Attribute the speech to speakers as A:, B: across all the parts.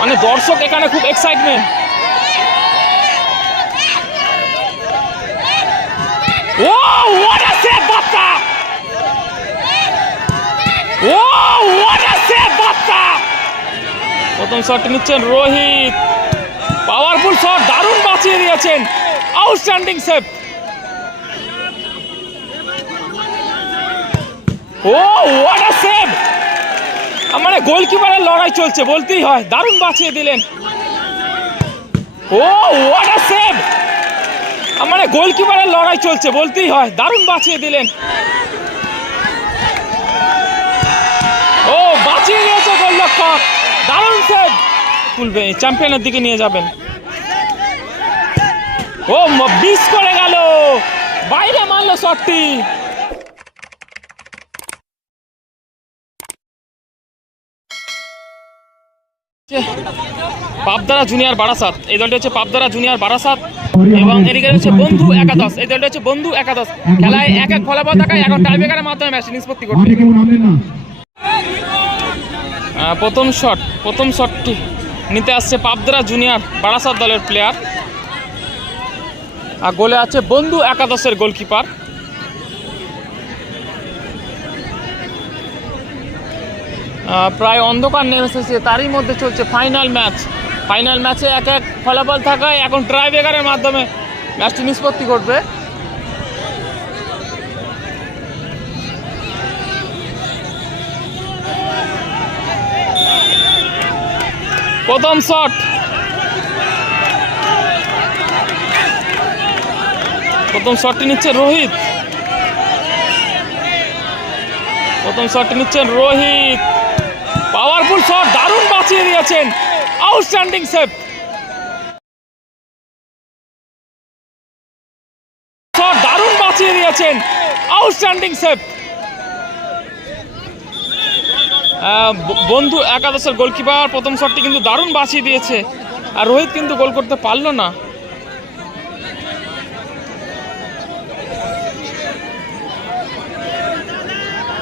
A: মানে দর্শক এখানে খুব এক্সাইটমেন্ট ও ও প্রথম শটটি নিচ্ছেন রোহিত। পাওয়ারফুল শট দারুণ বাঁচিয়ে দিয়েছেন। Outstanding save oh what a save মানে গোলকিপারের লড়াই চলছে, বলতেই হয়। দারুণ বাঁচিয়ে দিলেন। ও হোয়াট আ সেভ মানে গোলকিপারের লড়াই চলছে, বলতেই হয়। দারুণ বাঁচিয়ে দিলেন। ও, বাঁচিয়ে দিয়েছে গোলরক্ষক। দারুণ সেভ তুলবে চ্যাম্পিয়নের দিকে নিয়ে যাবেন। ও বিস করে গেল। বাইরে মারলো শটটি। পাবদারা জুনিয়র বারাসাত। এই দলটি হচ্ছে পাবদারা জুনিয়র বারাসাত এবং এদিকে হচ্ছে বন্ধু একাদশ। এই দলটি হচ্ছে বন্ধু একাদশ। খেলায় এক এক ফলাফল থাকায় এখন টাইব্রেকারের মাধ্যমে ম্যাচ নিষ্পত্তি করবে প্রথম শট প্রথম শটটি নিতে আসছে পাবদারা জুনিয়র বারাসাত দলের প্লেয়ার আর গোলে আছে বন্ধু একাদশের গোলকিপার প্রায় অন্ধকার নেমে এসেছে তারই মধ্যে চলছে ফাইনাল ম্যাচ ফাইনাল ম্যাচে এক এক ফলাফল থাকায় এখন ট্রাইবেকারের মাধ্যমে ম্যাচটি নিষ্পত্তি করবে প্রথম শট প্রথম শটটি নিচ্ছে রোহিত। প্রথম শটটি নিচ্ছেন রোহিত। পাওয়ারফুল শট, দারুণ বাঁচিয়ে দিয়েছেন। আউটস্ট্যান্ডিং সেভ শট, দারুণ বাঁচিয়ে দিয়েছেন। আউটস্ট্যান্ডিং সেভ বন্ধু একাদশের গোলকিপার প্রথম শটটি কিন্তু দারুণ বাঁচিয়ে দিয়েছে। আর রোহিত কিন্তু গোল করতে পারল না।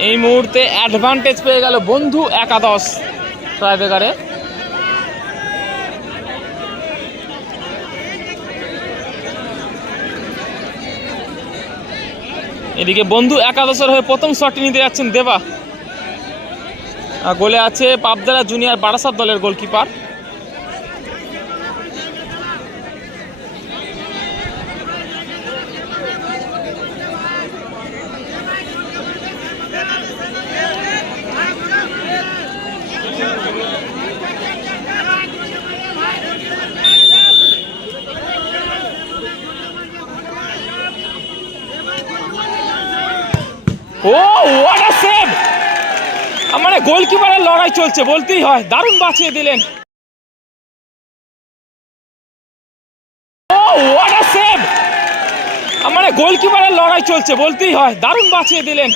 A: এই মুহূর্তে অ্যাডভান্টেজ পেয়ে গেল বন্ধু একাদশ ট্রাইবেকারে এদিকে বন্ধু একাদশের হয়ে প্রথম শটটি নিতে যাচ্ছেন দেবা। গোলে আছে পাবদারা জুনিয়র বারাসাত দলের goalkeeper oh what a save মানে গোলকিপারের লড়াই চলছে, বলতেই হয়। দারুণ বাঁচিয়ে দিলেন। ও হোয়াট আ সেভ গোলকিপারের লড়াই চলছে, বলতেই হয়। দারুণ বাঁচিয়ে দিলেন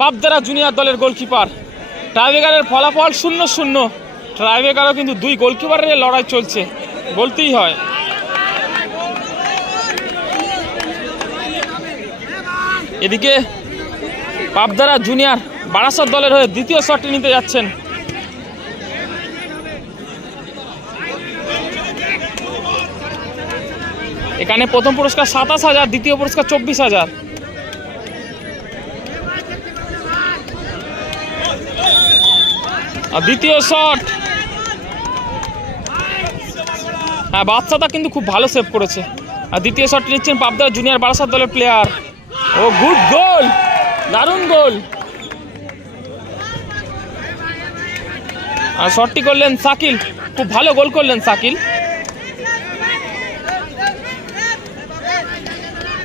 A: পাবদারা জুনিয়র দলের গোলকিপার ট্রাইবেকারের ফলাফল শূন্য শূন্য। ট্রাইবেকারও কিন্তু দুই গোলকিপারের লড়াই চলছে, বলতেই হয়। এদিকে পাবদারা জুনিয়র বারাসত দলের হয়ে দ্বিতীয় শটটি নিতে যাচ্ছেন। এখানে প্রথম পুরস্কার সাতাশ হাজার, দ্বিতীয় পুরস্কার চব্বিশ হাজার। আর দ্বিতীয় শট। হ্যাঁ বাচ্চাটা কিন্তু খুব ভালো সেভ করেছে। আর দ্বিতীয় শটটি নিচ্ছেন পাবদার জুনিয়র বারাসাত দলের প্লেয়ার ও গুড গোল দারুণ গোল। আর শটটি করলেন সাকিল। খুব ভালো গোল করলেন সাকিল।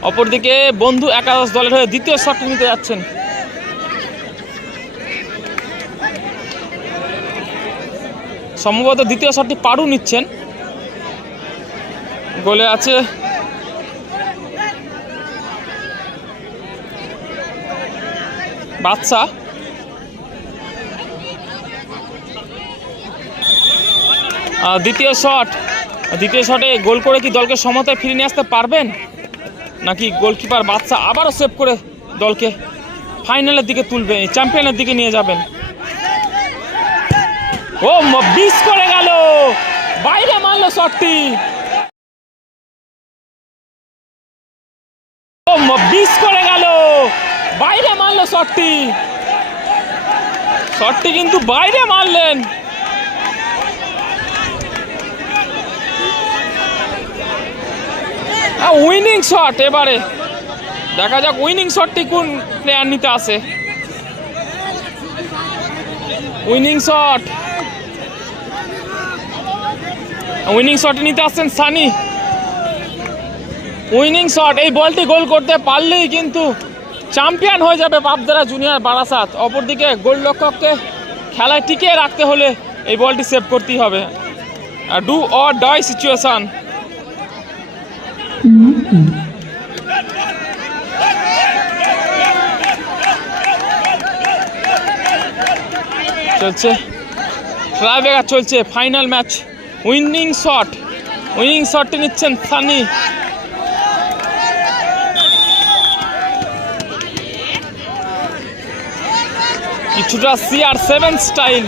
A: অপরদিকে বন্ধু একাদশ দলের হয়ে দ্বিতীয় শটটি নিতে যাচ্ছেন। সম্ভবত দ্বিতীয় শটটি পারু নিচ্ছেন। গোলে আছে বাচ্চা। দ্বিতীয় শট দ্বিতীয় শটে গোল করে কি দলকে সমতায় ফিরিয়ে নিয়ে আসতে পারবেন? নাকি গোলকিপার বাচ্চা আবারও সেভ করে দলকে ফাইনালের দিকে তুলবে চ্যাম্পিয়নের দিকে নিয়ে যাবেন? ও বিস করে গেল! বাইরে মারলো শটটি ও বিস করে গেল বাইরে মারলো শটটি। শটটি কিন্তু বাইরে মারলেন। উইনিং শট এবারে। দেখা যাক উইনিং শটটি কোন প্লেয়ার নিতে আসে। উইনিং শট উইনিং শট নিতে আসছেন সানি। উইনিং শট এই বলটি গোল করতে পারলেই কিন্তু চ্যাম্পিয়ন হয়ে যাবে বাপদারা জুনিয়র বারাসাত। অপরদিকে গোলরক্ষককে খেলায় টিকিয়ে রাখতে হলে এই বলটি সেভ করতেই হবে। ডু অর ডয় সিচুয়েশন চলছে। ট্রাইবেগার চলছে। Final match winning shot winning শটটি নিচ্ছেন সানি কিছুটা সিআর সেভেন স্টাইল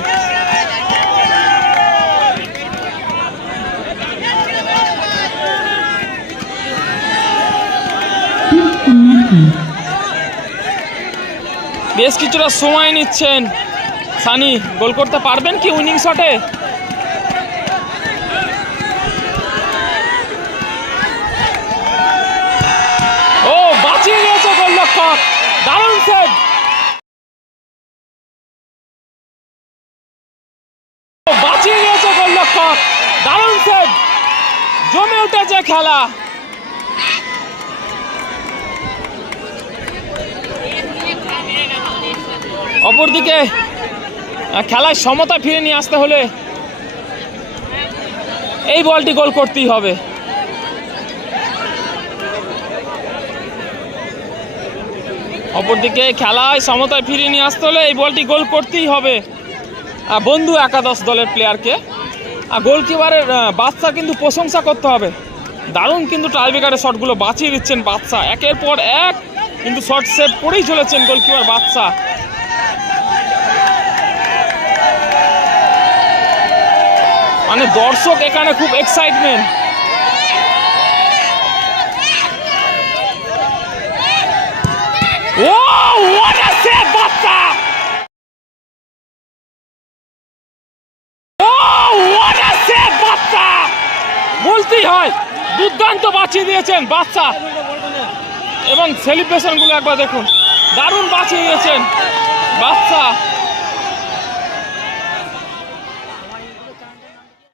A: বেশ কিছুটা সময় নিচ্ছেন। সানি, গোল করতে পারবেন কি উইনিং শটে ও বাঁচিয়ে দিয়েছে গোলরক্ষক দারুণ সেভ ও বাঁচিয়ে দিয়েছে গোলরক্ষক জমে উঠেছে খেলা। অপরদিকে খেলায় সমতা ফিরে নিয়ে আসতে হলে এই বলটি গোল করতেই হবে। অপরদিকে খেলায় সমতায় ফিরিয়ে নিয়ে আসতে হলে এই বলটি গোল করতেই হবে। বন্ধু একাদশ দলের প্লেয়ারকে আর গোলকিপারের বাদশা কিন্তু প্রশংসা করতে হবে। দারুণ কিন্তু টাইব্রেকারের শটগুলো বাঁচিয়ে দিচ্ছেন বাদশা। একের পর এক কিন্তু শট সেভ করেই চলেছেন গোলকিপার বাদশা। মানে দর্শক এখানে খুব এক্সাইটমেন্ট ও a save বাচ্চা ও what a save বাচ্চা বলতেই হয় দুর্দান্ত বাঁচিয়ে দিয়েছেন বাচ্চা। এবং সেলিব্রেশনগুলো একবার দেখুন। দারুণ বাঁচিয়ে দিয়েছেন বাচ্চা।